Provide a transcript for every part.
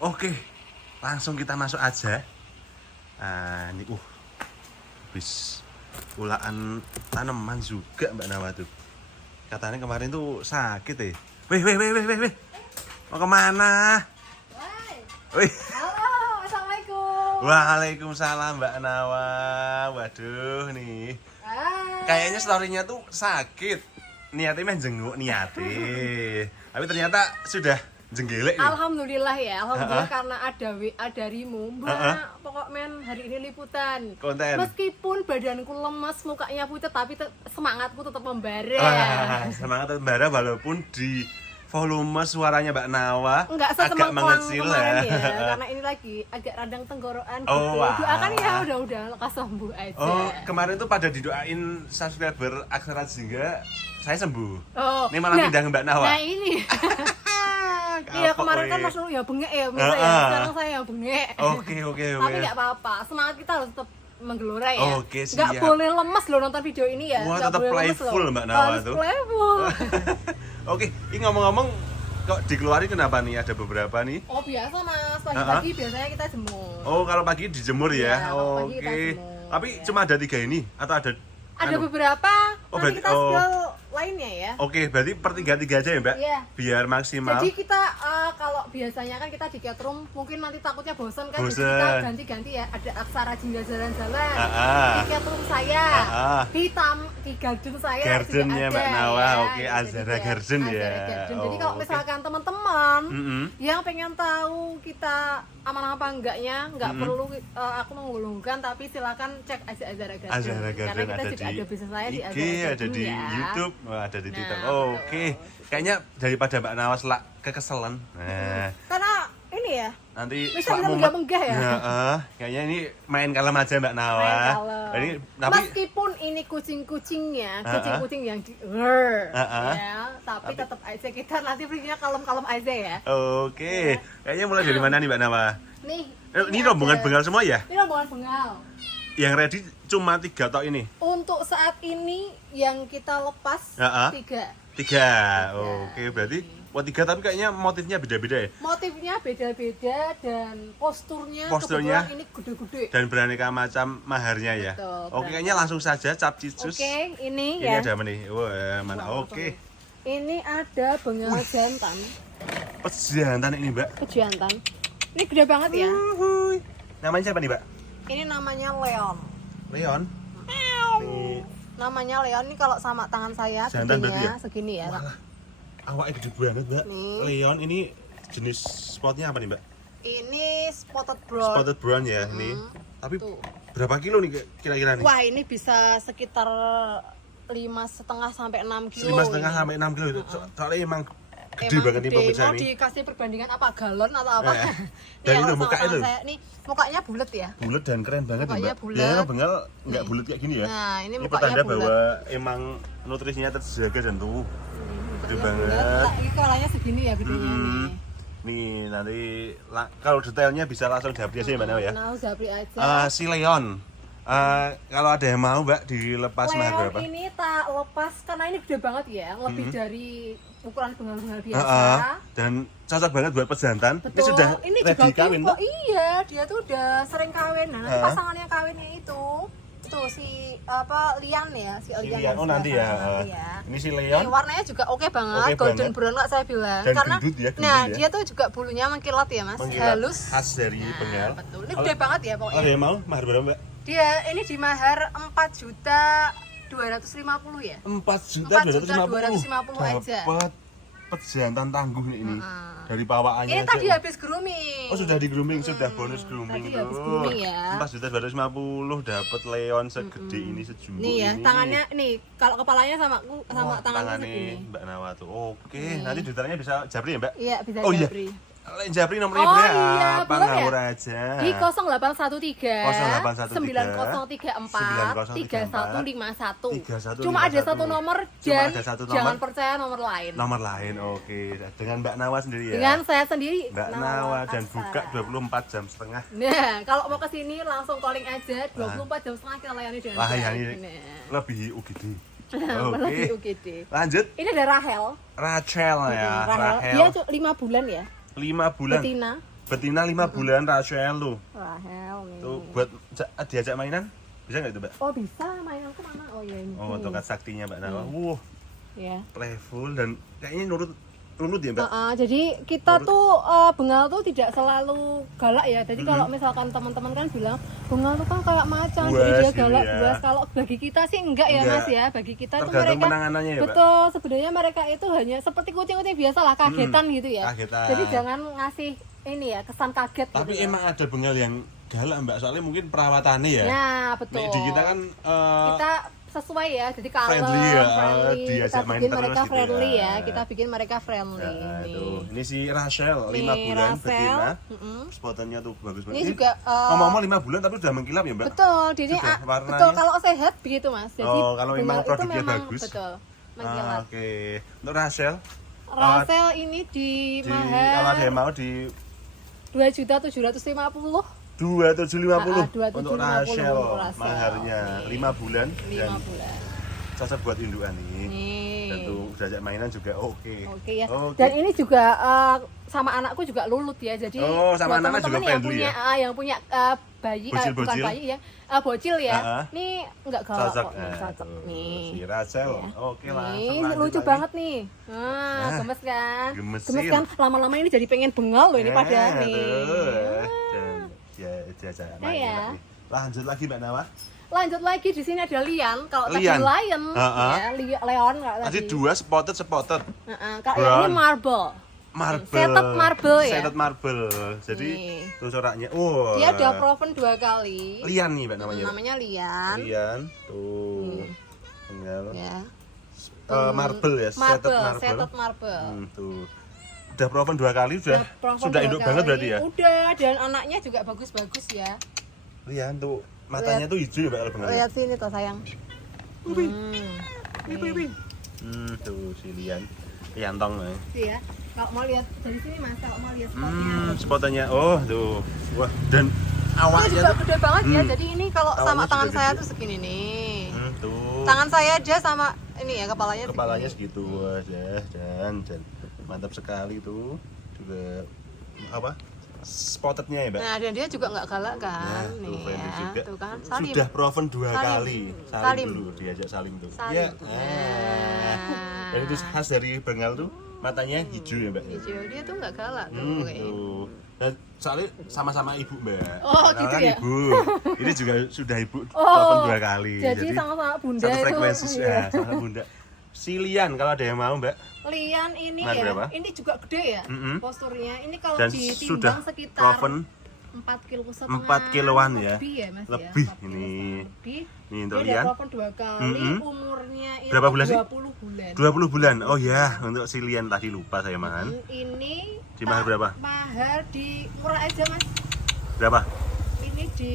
Oke, langsung kita masuk aja. Ini habis ulaan tanaman juga Mbak Nawa tuh. Katanya kemarin tuh sakit ya. Weh. Mau kemana? Wih. Halo, assalamualaikum. Waalaikumsalam Mbak Nawa. Waduh nih. Kayaknya story-nya tuh sakit. Niatnya main jenguk niatnya. Tapi ternyata sudah jenggelek nih. Alhamdulillah ya, alhamdulillah karena ada WA darimu. Mbak, pokok men hari ini liputan. Konten. Meskipun badanku lemas, mukanya pucat, tapi semangatku tetap membara. Semangat membara walaupun di volume suaranya Mbak Nawa Enggak agak sesemengklang mengecil kemarin ya. Karena ini lagi agak radang tenggorokan Oh, gitu. wah. Doakan ya udah lekas sembuh aja. Oh, kemarin tuh pada didoain subscriber Aksara Jingga, saya sembuh. Oh, Ini malah pindah ke Mbak Nawa. Nah ini. Iya kemarin kan Mas Nur ya bengek ya, bisa ya. Sekarang saya yang bengek. Oke. Tapi nggak apa-apa, semangat kita harus tetap menggelora ya. Oke, siap. Nggak boleh lemes loh nonton video ini ya. Wah, Nggak tetap boleh lemes playful loh. Mbak Nawa Harus tuh. playful. Oke, ini ngomong-ngomong kok dikeluarin kenapa nih? Ada beberapa nih. Oh biasa Mas, pagi-pagi biasanya kita jemur. Oh, kalau pagi dijemur Iya, ya. kalau pagi kita Oke. jemur, Tapi ya. cuma ada 3 ini atau ada Ada beberapa, Oh, nanti berarti- kita spill lainnya ya. Oke, berarti per 3 aja ya, Mbak? Iya. Biar maksimal. Jadi kita kalau biasanya kan kita di catroom mungkin nanti takutnya bosan kan, Bosen. jadi kita ganti-ganti ya. Ada Aksara Jingga Jalan-Jalan Ah. di catroom saya, Ah. di garden saya Gardennya juga Mbak ada, Nawa, ya. oke, Gitu Azhara juga. Garden ya. Azhara Garden. Jadi Oh, kalau oke. misalkan teman-teman Mm-mm. yang pengen tahu kita aman apa enggaknya, nggak perlu aku menggulungkan, tapi silakan cek aja Azhara Garden. Azhara Garden Karena kita ada juga di ada bisnis saya di IG, Azhara ada Garden di ya. YouTube, ada di Nah, Twitter. betul. Oke. Kayaknya daripada Mbak Nawa selak kekeselan. Nah, Karena ini ya, nanti bisa selak kita mumet. menggah-menggah ya. Nah, kayaknya ini main kalem aja Mbak Nawa. Main kalem. Ini tapi meskipun ini kucing-kucingnya, Ah, kucing-kucing yang ya, tapi tetap aja kita nanti belinya kalem-kalem aja ya. oke. Kayaknya mulai dari mana nih Mbak Nawa? Nih, Ini rombongan ada. bengal semua ya? Ini rombongan bengal. Yang ready cuma 3 tok ini. Untuk saat ini yang kita lepas Ah, ah. 3. 3. Oke, berarti 3 tapi kayaknya motifnya beda-beda ya. Motifnya beda-beda dan posturnya Posturnya kebetulan ini gede-gede. dan beraneka macam maharnya ya. Betul, Oke, kayaknya langsung saja capcicus. Oke, ini Ini ya. ada apa nih? Wah, mana? Wah, Oke. Ini ada bengal jantan, Pejantan ini, Mbak. pejantan. Ini gede banget ya. Uhuy. Namanya siapa nih, Mbak? Ini namanya Leon. Leon. Nih, Namanya Leon ini kalau sama tangan saya Jantan berarti gedenya ya? segini ya. Walah, awaknya gede banget, Mbak. Nih. Leon ini jenis spotnya apa nih, Mbak? Ini spotted brown. Spotted brown ya, nih. Tapi Tuh. berapa kilo nih kira-kira nih? Wah, ini bisa sekitar 5,5 sampai 6 kilo. 5,5 ini. sampai 6 kilo itu. Soalnya emang gede Emang banget nih gede. pemirsa Mau ini. dikasih perbandingan apa galon atau apa? Eh, Nih, dan kalau itu sama mukanya tangan tuh. saya, nih mukanya bulat ya. Bulat dan keren banget nih, Mukanya Mbak. bulat. Biasanya bengal nggak bulat kayak gini ya. Nah, ini mukanya pertanda bulat. bahwa emang nutrisinya terjaga dan tuh gede Mukanya banget. bulat. Nah, ini kepalanya segini ya gedenya nih. Nih nanti kalau detailnya bisa langsung japri aja ya Mbak Nawa ya. Nah, udah beli aja. Si Leon, kalau ada yang mau Mbak dilepas mahar Leon berapa? ini tak lepas karena ini gede banget ya, lebih dari ukuran bengal-bengal biasa. Dan cocok banget buat pejantan. Ini Betul. sudah Ini ready juga kawin kok. tuh. Iya, dia tuh udah sering kawin. Nah, nanti pasangannya kawinnya itu tuh si Lian ya, si Lian. Lian. yang Oh nanti sebelah ya. sana nanti ya. Ini si Ini Leon. warnanya juga oke banget, Oke golden banget. brown nggak saya bilang. Dan Karena gendut ya, gendut nah, ya. dia tuh juga bulunya mengkilat ya, Mas. Mengkilat. Halus. Khas dari bengal. Betul. Ini gede banget ya Ada pokoknya. yang mau mahar berapa Mbak? Dia ini di mahar 4.250 ya. 4.250.000 aja. Dapat pejantan tangguh nih ini. Dari pawaannya Ini aja. tadi habis grooming. Oh sudah di grooming, sudah bonus grooming Tadi habis grooming ya. 4.250 dapat Leon segede ini sejumbo Nih ya, ini. tangannya nih, kalau kepalanya sama Wah, tangannya segini. Mbak Nawa tuh. Oke, nanti detailnya bisa japri ya Mbak? Iya, bisa Oh iya. japri. Lek japri nomornya Oh berapa? iya, Apa boleh ya? ngawur aja? Di 0813 9034 9151. Cuma ada satu nomor dan ada satu nomor. jangan percaya nomor lain. Nomor lain, oke. Dengan Mbak Nawa sendiri ya? Dengan saya sendiri. Mbak Nawa dan Aksara. buka 24 jam setengah. Nah, kalau mau ke sini langsung calling aja 24 jam setengah kita layani dengan Wah, baik. ya ini Nah. lebih UGD. Lebih Oke. UGD. Lanjut. Ini ada Rahel. Rachel ya, Rahel. Rahel. Dia 5 bulan ya. 5 bulan. Betina. betina 5 bulan Rachel tuh. Rahel nih. Tuh buat diajak mainan bisa nggak itu Mbak? Oh bisa, mainanku mana? Oh ya ini. Oh tongkat saktinya Mbak Nawa. Wuh, Ya. playful dan kayaknya nurut ya Mbak. Jadi kita tuh bengal tuh tidak selalu galak ya. Jadi kalau misalkan teman-teman kan bilang bengal tuh kan kayak macan, jadi Buas dia gitu galak, ya. buas. Kalau bagi kita sih enggak ya Enggak. Mas ya. Bagi kita tuh Tergantung mereka penanganannya ya Mbak. betul, sebenarnya mereka itu hanya seperti kucing-kucing biasa lah, kagetan gitu ya. Kagetan. Jadi jangan ngasih ini ya kesan kaget. Tapi gitu. emang ada bengal yang galak Mbak, soalnya mungkin perawatannya ya. Nah betul. Nih, di kita kan kita sesuai ya, jadi kalau friendly ya, friendly, diajak kita main bikin terus mereka gitu friendly ya. ya, kita bikin mereka friendly. Nah, Nih. tuh. Ini si Rachel 5 Nih, bulan Rachel. betina. Mm-mm. Spotannya tuh bagus banget. Ini juga ngomong-ngomong 5 bulan tapi udah mengkilap ya Mbak? betul, jadi Sudah, warnanya? betul kalau sehat begitu Mas. Jadi Oh, kalau memang bengal itu produknya memang bagus. betul mengkilat. Oke. Untuk Rachel Rachel ini di kalau mahal ada yang mau di 2.750.000. 2750 2.750 untuk Rachel untuk Rachel. maharnya 5 bulan 5 dan bulan. cocok buat indukan nih. Nih. Dan tuh udah ajak mainan juga oke. Oke ya. Oke. Dan ini juga sama anakku juga lulut ya. Jadi Oh, sama buat anak-anak teman-teman juga yang friendly punya ya? yang punya bayi bukan Bocil-bocil? bayi ya. Bocil ya. Ini Enggak galak cocok. kok. Nih, cocok tuh, nih. si Rachel. Iya. Oke lah. Nih, lucu banget nih. Gemes kan? gemesin. Gemes kan? Lama-lama ini jadi pengen bengal loh ini pada nih. Dan diajak ya. mainan. Lanjut lagi Mbak Nawa. Lanjut lagi di sini ada Lian. Kalau tadi Lian. Lion, Heeh. ya, Leon kalau Tadi tadi. 2 spotted. Kalau Brown. ini marble. Marble. Setup marble ya? Setup marble. Jadi Nih. tuh coraknya. Oh. Dia udah proven 2 kali. Lian nih Mbak namanya. Namanya Lian. Lian. Tuh. Tinggal. Ya. Marble ya, setup marble. Setup marble. Tuh. Udah proven 2 kali Udah sudah proven sudah 2 induk kali. banget berarti ya. Udah, dan anaknya juga bagus-bagus ya. Lian tuh matanya tuh hijau ya Mbak kalau benar. Lihat sini tuh sayang. Tuh si Lian. Liantong nih. Sih ya. Kalau mau lihat dari sini Mas, kalau mau lihat spotnya. Spotannya. Oh, tuh. Wah, dan Ini awalnya juga tuh gede banget ya. Jadi ini kalau Awalnya sama juga tangan saya gede. tuh segini nih. tuh. Tangan saya aja sama ini ya kepalanya segini. Segitu aja dan mantap sekali tuh. Juga apa? Spottednya ya, Mbak. Nah, dan dia juga nggak galak kan. Nah, tuh nih friendly ya. juga. Tuh kan. Salim. Sudah proven 2 Salim. kali. Salim. Dulu diajak salim tuh. Salim. Ya. Nah. Dan itu khas dari bengal tuh matanya hijau ya, Mbak. Hijau, dia tuh nggak galak tuh. Tuh. Dan soalnya sama-sama ibu, Mbak. Oh, Karena gitu kan ya? Ibu. Ini juga sudah ibu Oh, proven 2 kali. Jadi sama-sama bunda satu itu. frekuensi Iya. sama bunda. Si Lian kalau ada yang mau, Mbak. Lian ini Nah, ya, berapa? ini juga gede ya posturnya. Ini kalau Dan ditimbang sudah sekitar proven 4 kilo 4 kiloan ya. Lebih ya Mas Lebih ya. 4 kilo ini. lebih. Nih untuk Dia udah Lian. proven 2 kali, umurnya itu Berapa bulan sih? 20 bulan. 20 bulan. Oh ya, untuk si Lian tadi lupa saya mahan. Ini Di mahar berapa? Mahar di murah aja Mas. Berapa? Ini di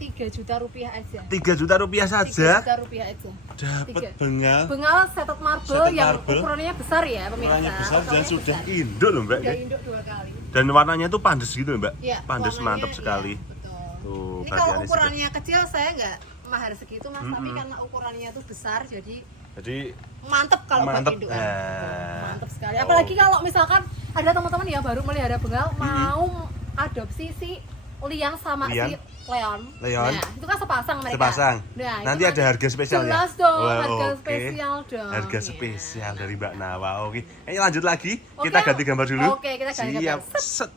3 juta rupiah aja. 3 juta rupiah 3 saja. juta rupiah aja. Dapat 3. bengal. Bengal setup marble Setup yang marble. ukurannya besar ya pemirsa. Ukurannya besar dan Ukurannya sudah besar. induk loh, Mbak. Udah ya. induk 2 kali. Dan warnanya tuh pandes gitu, Mbak. Ya, Pandes warnanya, mantap sekali. iya, betul. Tuh, Ini kalau bagiannya ukurannya kecil saya nggak mahar segitu Mas, tapi karena ukurannya tuh besar jadi Jadi mantep kalau buat Mantep. indukan. Nah. Mantep sekali. Oh. Apalagi kalau misalkan ada teman-teman yang baru melihara bengal mau adopsi si Lian sama Lian. si Leon. Leon. Nah, itu kan sepasang mereka. sepasang. Nah, itu Nanti ada harga spesial ya. jelas dong, Wah, harga oke. spesial dong. Harga Ya. spesial dari Mbak Nawa. Oke. Ini lanjut lagi. Oke. Kita ganti gambar dulu. Oke, kita ganti Siap. gambar. Set.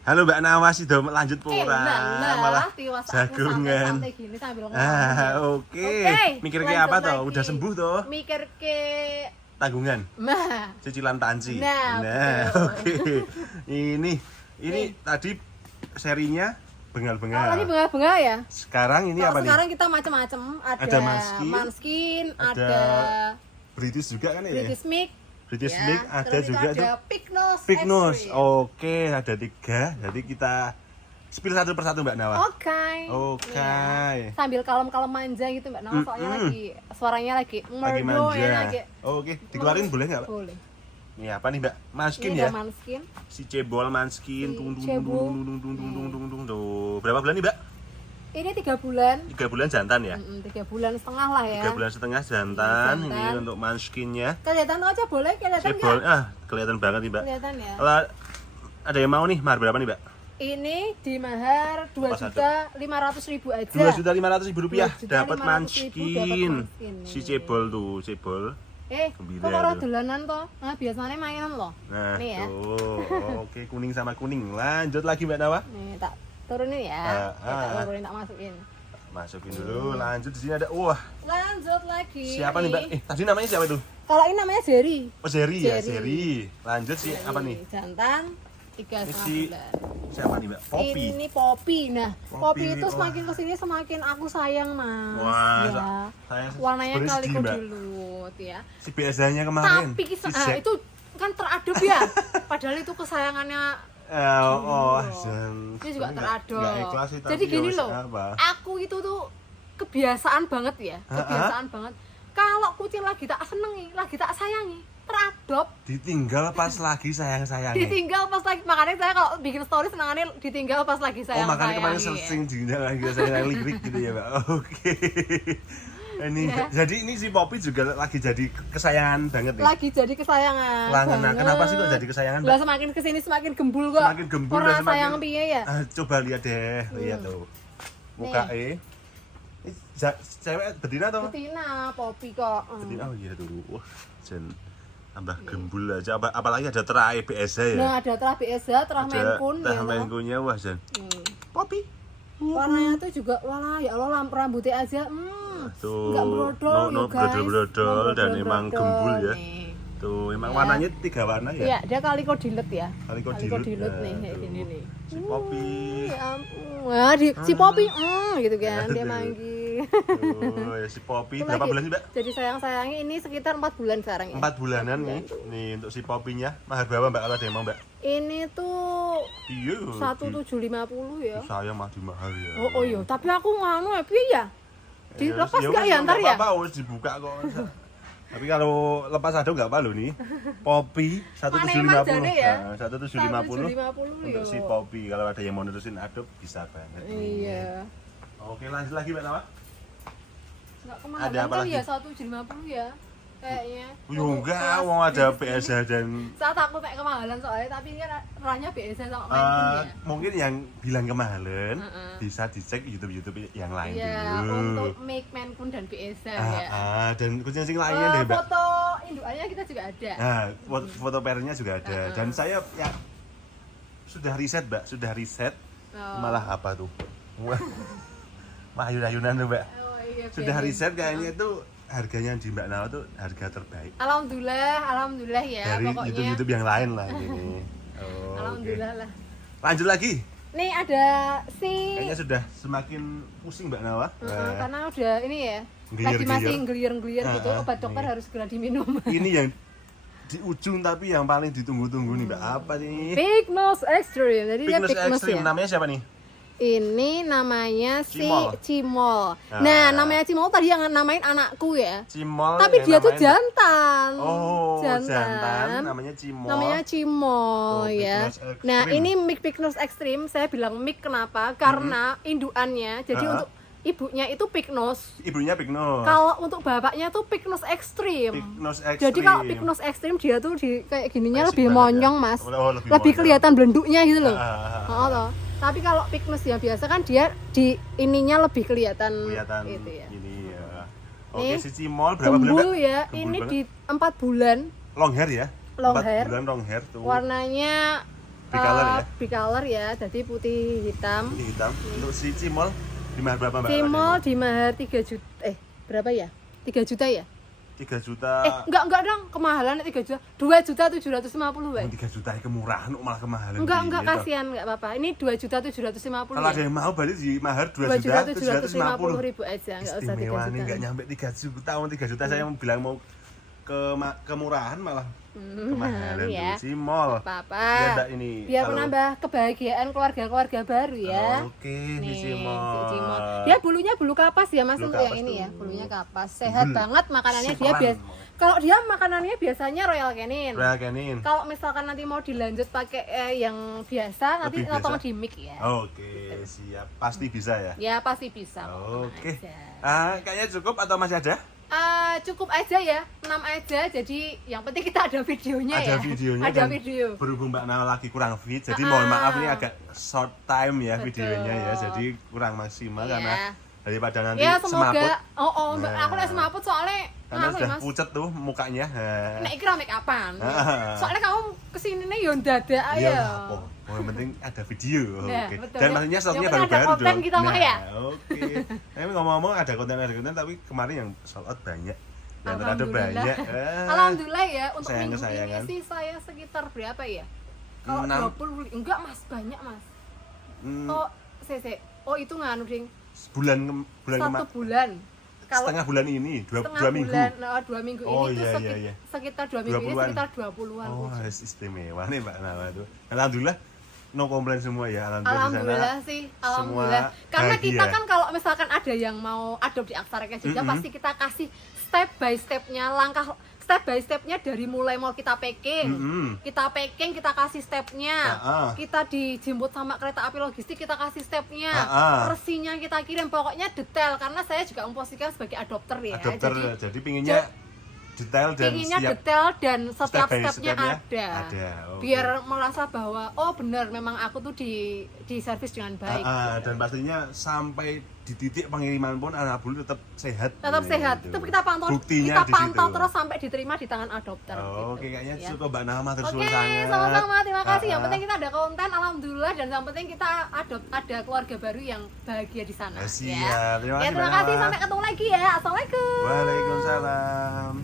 Halo Mbak Nawa, sudah lanjut pura. Malah jagungan. Gini sambil ngomong. Oke. Oke, Mikir lanjut kayak apa toh? lagi. Udah sembuh toh? Mikir ke Tanggungan. Nah, Cicilan panci. Nah, Oke. Ini tadi serinya bengal-bengal. tadi bengal-bengal ya? Sekarang ini Kalau apa nih? sekarang kita macam-macam, ada Ada Manskin, Manskin, ada ada British juga kan ya? British Mix, British ya. Mix ada Terus itu juga ada tuh. Pig Nose. Big Nose. Extreme. Oke, ada 3. Jadi kita spill satu persatu Mbak Nawa. Oke. Oke. Iya. Sambil kalem-kalem manja gitu Mbak Nawa, soalnya lagi suaranya lagi Lagi merdu manja. ya, lagi Oke, dikeluarin boleh nggak, Pak? boleh. Ini apa nih, Mbak? Manskin Ini ya? ada Manskin. Si cebol Manskin. Si Tung tung cebol. tung tung tung tung tung tung tung. Tuh, berapa bulan nih, Mbak? Ini 3 bulan. 3 bulan jantan ya? 3 bulan setengah lah ya. 3 bulan setengah jantan. Jantan. Ini untuk Manskinnya. Kelihatan aja boleh, kelihatan Cebol, nggak? kelihatan banget nih, Mbak. Kelihatan ya. Kalau ada yang mau nih, mahar berapa nih, Mbak? Ini di mahar Pas 2.500.000 aja. 2.500.000 rupiah 2.500.000 dapat dapat manskin. manskin. Si cebol tuh, cebol. Kok ora dolanan toh? Nah, biasanya mainan loh. Nah, Nih ya. tuh. Oke, kuning sama kuning. Lanjut lagi Mbak Nawa. Nih, tak turunin ya. Tak turunin, tak masukin. Masukin dulu. Lanjut di sini ada Lanjut lagi. siapa nih, Mbak? Tadi namanya siapa itu? Kalau ini namanya Jerry. Oh, Jerry ya, Jerry. Jerry. Lanjut sih apa nih? Jantan 3,5 Ini si bulan. siapa nih, Mbak? Poppy. Ini Poppy. Nah, Poppy, Poppy itu wah. semakin kesini semakin aku sayang, Mas. Wah, Ya. saya Warnanya sebenarnya sedih, kaliko Mbak. dilut ya. Si biasanya kemarin. Tapi si Jack. itu kan teradop ya. Padahal itu kesayangannya Zen. ini juga Sebenarnya teradop. nggak ikhlas sih, tapi Jadi ya gini wes loh, apa. aku itu tuh kebiasaan banget ya, kebiasaan banget. Kalau kucing lagi tak senengi, lagi tak sayangi, teradop. Ditinggal pas lagi sayang-sayangnya. Ditinggal pas lagi, makanya saya kalau bikin story senangannya ditinggal pas lagi sayang. Makanya kemarin sering ditinggal lagi saya lirik gitu ya, Mbak. Oke. Ini jadi ini si Poppy juga lagi jadi kesayangan banget nih. Lagi jadi kesayangan. Nah, banget. kenapa sih kok jadi kesayangan, Lah Mbak? semakin kesini semakin gembul kok. Semakin gembul dan Orang semakin sayang piye ya? Coba lihat deh, lihat tuh. Muka Ini cewek betina atau? Betina, Poppy kok. Betina, oh iya tuh. Wah, Jen tambah gembul aja. Apalagi ada terakhir BSA ya. Nah, ada terah BSA, terah Maine Ada ya. Maine-Coon-nya, wah Jen. Poppy. Warnanya tuh juga, walah ya Allah, rambutnya aja. Tuh, Enggak brodol no, guys. brodol dan emang gembul ya. Nih. Tuh, emang warnanya 3 warna ya. Iya, dia kaliko dilut ya. Kaliko dilut nih, kayak tuh. gini nih. Si Poppy. Ya ampun. Wah, si Poppy gitu kan, dia Aduh. manggil. Tuh, ya si Poppy berapa bulan sih, Mbak? Jadi sayang-sayangnya ini sekitar 4 bulan sekarang ya. 4 bulanan nih. Nih untuk si Poppy-nya. Mahar berapa, Mbak? Kalau ada yang mau, Mbak? Ini tuh Iya. 1.750 ya. Saya mah di mahal ya. Oh iya, tapi aku nganu ya, piye ya? Dilepas nggak ya ntar ya? Apa wis dibuka kok. Tapi kalau lepas ada nggak apa lo nih? Poppy 1.750. ya? Nah, 1.750 1.750 untuk si Poppy. Kalau ada yang mau nerusin adopt bisa banget. Iya. Oke, lanjut lagi, Mbak Nawa. Nggak kemahalan Ada apa kali lagi? ya 1.750 ya. Kayaknya. Yo enggak, mau ada BSA dan Saya takut kayak kemahalan soalnya, tapi ini rannya BSA sama Maine-Coon ya. mungkin yang bilang kemahalan bisa dicek YouTube yang lain Iya, dulu. untuk make Maine-Coon dan BSA ya. Dan kucing sing lainnya deh, Mbak. Foto indukannya kita juga ada. Nah, foto parentnya juga ada. Dan saya ya sudah riset, Mbak, sudah riset. Malah apa tuh? Wah, ayun-ayunan tuh, Mbak. Oh, iya, Sudah biarin. riset kayaknya itu harganya di Mbak Nawa tuh harga terbaik. Alhamdulillah ya Dari pokoknya. YouTube yang lain lah ini. Oh, Alhamdulillah oke. lah. Lanjut lagi. Nih ada si Kayaknya sudah semakin pusing Mbak Nawa. karena udah ini ya. Geliar-geliar. Lagi masih geliar-geliar gitu. Obat dokter nih. harus segera diminum. Ini yang di ujung tapi yang paling ditunggu-tunggu nih, Mbak. Apa nih? Big Nose Extreme. Jadi dia Pignus Big Nose Extreme. ya. Namanya siapa nih? Ini namanya si Cimol. Cimol. Ah. Nah, namanya Cimol tadi yang namain anakku ya. Cimol. Tapi yang dia tuh namain- jantan. Oh, jantan. Namanya Cimol. Namanya Cimol Tuh, ya. Big Nose Nah, Extreme. ini Big Nose Extreme. Saya bilang mix kenapa? Karena indukannya. Jadi untuk ibunya itu Big Nose. Ibunya Pignus. Kalau untuk bapaknya tuh Big Nose Extreme. Pignus Extreme. Jadi kalau Big Nose Extreme dia tuh di kayak gininya Asik lebih banget monyong, ya. Mas. Oh, lebih Lebih monyong. kelihatan belenduknya gitu loh. Ah. Oh, loh. Tapi kalau Big Nose yang biasa kan dia di ininya lebih kelihatan itu ya. ini ya. Oke, Nih, si Cimol berapa bulan, Gembul Mbak? ya. Gembul Ini banget. di 4 bulan. Long hair ya? Long 4 hair. bulan long hair tuh. Warnanya Bicolor ya? bicolor ya, jadi putih hitam. Ini hitam. Untuk si Cimol di mahar berapa, Mbak? Cimol di mahar 3 juta. Berapa ya? 3 juta ya? 3 juta. Enggak dong, kemahalan 3 juta. 2.750.000, Mbak. 3 juta kemurahan kok malah kemahalan. Enggak, gini, toh. kasihan, enggak apa-apa. Ini 2.750.000 Kalau ya. ada yang mau balik di mahar 2.750.000 aja, enggak usah 3 Istimewa nih, juta. enggak nyampe 3 juta. 3 juta saya bilang mau kemurahan malah kemahalan ya. dulu. Cimol. Apa-apa. Ya, Mbak, ini Biar kalau- menambah kebahagiaan keluarga-keluarga baru ya. Oke, Nih, si si Cimol. Cimol. Dia bulunya bulu kapas ya, Mas, Bulu untuk yang kapas ini tuh. ya. Bulunya kapas. Sehat banget makanannya dia Superan. biasa. Kalau dia makanannya biasanya Royal Canin. Royal Canin. Kalau misalkan nanti mau dilanjut pakai yang biasa, nanti Lebih potong biasa? di mix ya. Oke, siap. Pasti bisa ya. Ya pasti bisa. kok, Oke. tenang aja. Kayaknya cukup atau masih ada? Cukup aja ya, 6 aja. Jadi yang penting kita ada videonya Ada ya. videonya Ada dan video. berhubung Mbak Nawa lagi kurang fit, jadi mohon maaf ini agak short time ya Betul. videonya ya, jadi kurang maksimal Iya. karena daripada nanti Ya semoga. semaput. Mbak, Nah. aku udah semaput soalnya Karena anu ya, sudah Mas. pucet tuh mukanya. Nek iki make upan. Ah. Soalnya kamu kesini nih yo dadak Iya, ya. apa? Oh, yang penting ada video. Nah, Oke. betul Dan ya. maksudnya stoknya Yang penting ada baru-baru konten dong. kita mah ya. Oke. Tapi ngomong-ngomong ada konten tapi kemarin yang sold out banyak. Yang ternyata Alhamdulillah. banyak. Alhamdulillah ya untuk Sayang minggu kesayangan. ini sih saya sekitar berapa ya? Kalau 6. 20 enggak Mas, banyak Mas. Hmm, Oh, Oh itu nganu ding. bulan Satu kemarin bulan. Kalau setengah bulan ini, dua setengah minggu. bulan, 2 minggu Oh, ini tuh iya, iya. sekitar 2 minggu ini 20-an. sekitar 20-an. Oh, istimewa nih Mbak Nawa tuh. Alhamdulillah no komplain semua ya. Alhamdulillah di sana. sih, semua alhamdulillah. Karena bahagia. kita kan kalau misalkan ada yang mau adopt di Aksara juga pasti kita kasih step by stepnya, langkah step by stepnya dari mulai mau kita packing, kita kasih stepnya, kita dijemput sama kereta api logistik kita kasih stepnya, resinya kita kirim, pokoknya detail karena saya juga memposisikan sebagai adopter ya. Adopter, jadi pinginnya detail dan pinginnya siap detail dan setiap step by stepnya stepnya ada. oke. Biar merasa bahwa oh benar memang aku tuh di servis dengan baik. Dan pastinya sampai di titik pengiriman pun anak bulu tetap sehat. Tetap sehat. Gitu. Tetap kita pantau. Buktinya kita di pantau situ. terus sampai diterima di tangan adopter. Oke, kayaknya ya. cukup Mbak Nama terus Oke, sama-sama. Terima kasih. Yang penting kita ada konten, alhamdulillah, dan yang penting kita ada keluarga baru yang bahagia di sana. Siap. Terima kasih. Terima kasih. Sampai ketemu lagi ya. Assalamualaikum. Waalaikumsalam.